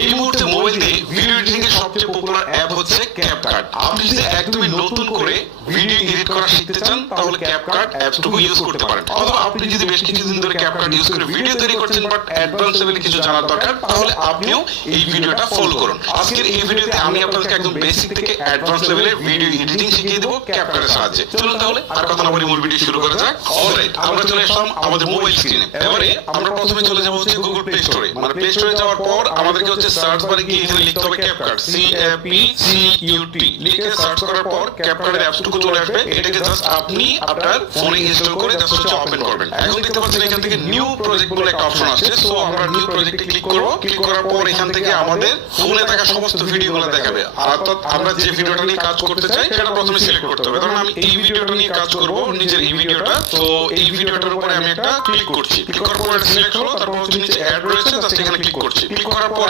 এই মুহূর্তে মোবাইল দিয়ে ভিডিও এডিটিং এর সবচেয়ে পপুলার অ্যাপ হচ্ছে ক্যাপকাট। আপনি যদি একদমই নতুন করে ভিডিও এডিট করা শিখতে চান তাহলে ক্যাপকাট অ্যাপসটুকু ইউজ করতে পারেন। অথবা আপনি যদি বেশ কিছুদিন ধরে ক্যাপকাট ইউজ করে ভিডিও তৈরি করছেন বাট অ্যাডভান্স লেভেলে কিছু জানার দরকার, তাহলে আপনিও এই ভিডিওটা ফলো করুন। আজকের এই ভিডিওতে আমি আপনাদেরকে একদম বেসিক থেকে অ্যাডভান্স লেভেলের ভিডিও এডিটিং শিখিয়ে দেবো ক্যাপকাটের সাহায্যে। চলুন তাহলে আর কথা না বলে মূল ভিডিও শুরু করা যাক। অলরাইট, আমরা চলে আসলাম আমাদের মোবাইল স্ক্রিনে। এবারে আমরা প্রথমে চলে যাব হচ্ছে গুগল প্লে স্টোরে। মানে প্লে স্টোরে যাওয়ার পর আমাদেরকে হচ্ছে সার্চ বারে গিয়ে এখানে লিখতে হবে ক্যাপকাট, CAPCUT লিখে সার্চ করার পর ক্যাপকাটের অ্যাপসটুকু চলে আসবে। এটাকে জাস্ট আপনি আপনার ফোনে ইনস্টল করে জাস্ট হচ্ছে ওপেন করবেন। এখন দেখতে পাচ্ছেন এখান থেকে নিউ প্রজেক্ট বলে একটা অপশন আসছে। সো আমরা নিউ প্রজেক্টে ক্লিক করব। ক্লিক করার পর এখান থেকে আমাদের ফোনে থাকা সমস্ত ভিডিওগুলো দেখাবে। অর্থাৎ আমরা যে ভিডিওটা নিয়ে কাজ করতে চাই সেটা প্রথমে সিলেক্ট করতে হবে। ধরুন আমি এই ভিডিওটা নিয়ে কাজ করব, নিচের এই ভিডিওটা। তো এই ভিডিওটার উপরে আমি একটা ক্লিক করছি। ক্লিক করার পর এটা সিলেক্ট হলো, তারপর হচ্ছে নিচে অ্যাড রয়েছে, জাস্ট এখানে ক্লিক করছি। ক্লিক করার পর